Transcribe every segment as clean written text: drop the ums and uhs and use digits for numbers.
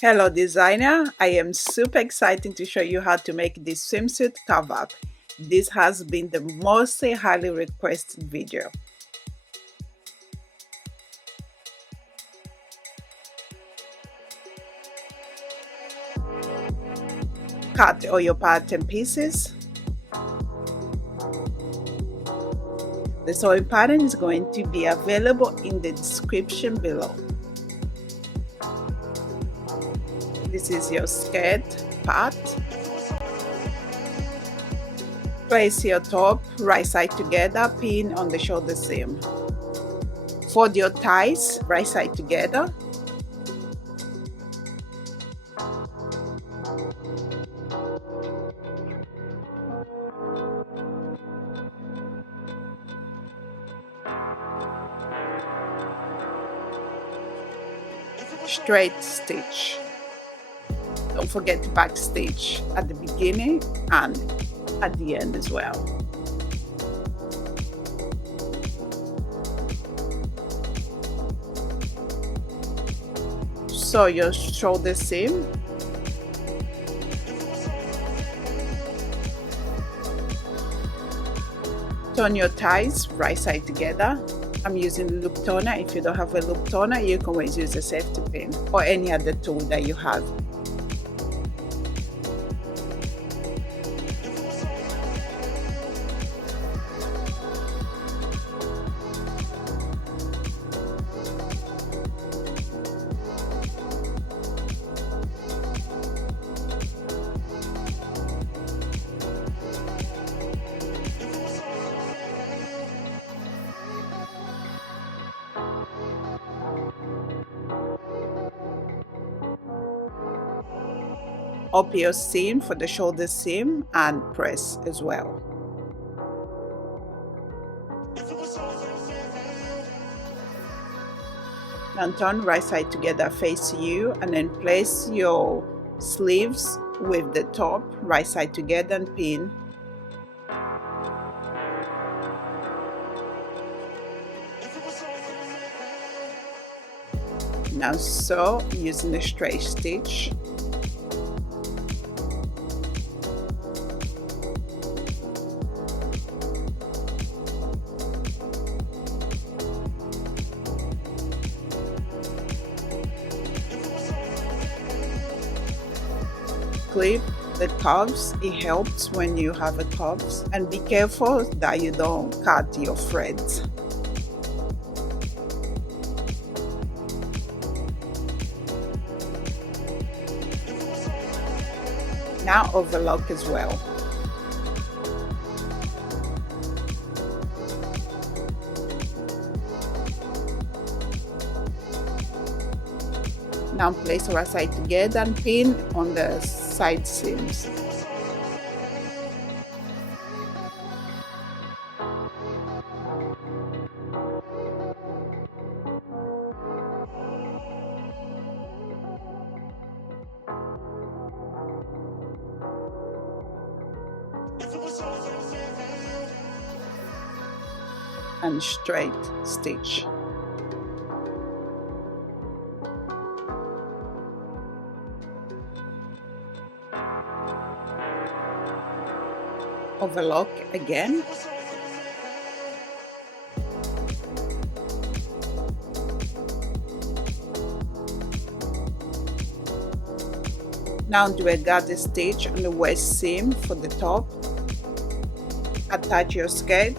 Hello designer, I am super excited to show you how to make this swimsuit cover. This has been the most highly requested video. Cut all your pattern pieces. The sewing pattern is going to be available in the description below. This is your skirt part. Place your top right side together, pin on the shoulder seam. Fold your ties right side together. Straight stitch. Don't forget to back stitch at the beginning and at the end as well. Sew your shoulder seam. Turn your ties right side together. I'm using loop toner. If you don't have a loop toner, you can always use a safety pin or any other tool that you have. Up your seam for the shoulder seam and press as well. Now turn right side together, face you, and then place your sleeves with the top right side together and pin. Now sew using the straight stitch. Clip the curves. It helps when you have a curves, and be careful that you don't cut your threads. Now overlock as well. Now place right side together and pin on the side seams. And straight stitch. Overlock again. Now do a garter stitch on the waist seam for the top. Attach your skirt.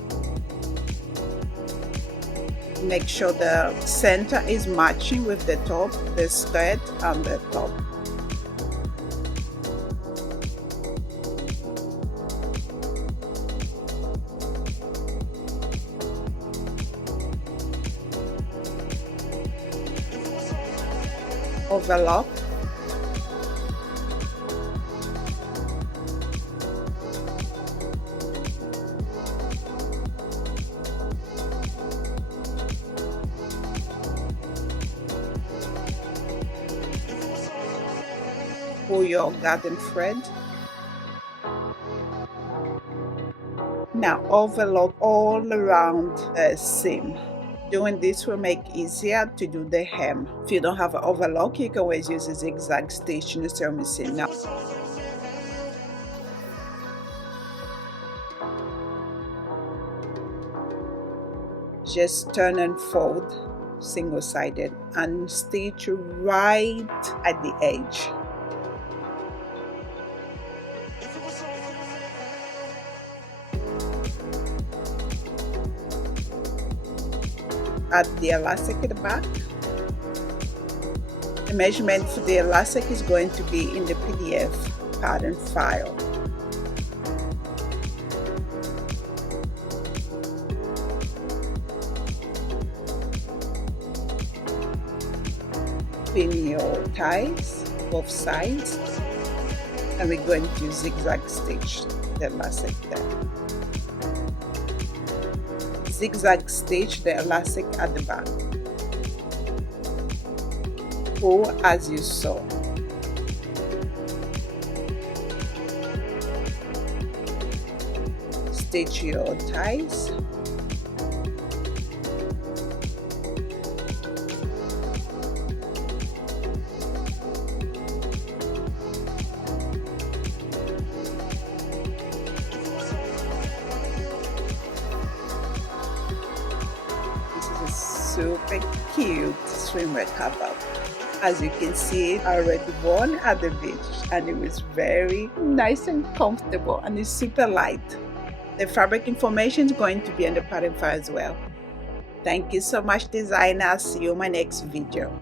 Make sure the center is matching with the top, the skirt and the top. Overlock. Pull your garden thread. Now overlock all around the seam. Doing this will make it easier to do the hem. If you don't have an overlock, you can always use a zigzag stitch in the sewing machine. Now, just turn and fold single-sided and stitch right at the edge. Add the elastic at the back. The measurement for the elastic is going to be in the PDF pattern file. Pin your ties, both sides, and we're going to zigzag stitch the elastic there. Zigzag stitch the elastic at the back. Pull as you sew. Stitch your ties. Super cute swimwear cover. As you can see, I already worn at the beach and it was very nice and comfortable, and it's super light. The fabric information is going to be in the pattern file as well. Thank you so much, designer. See you in my next video.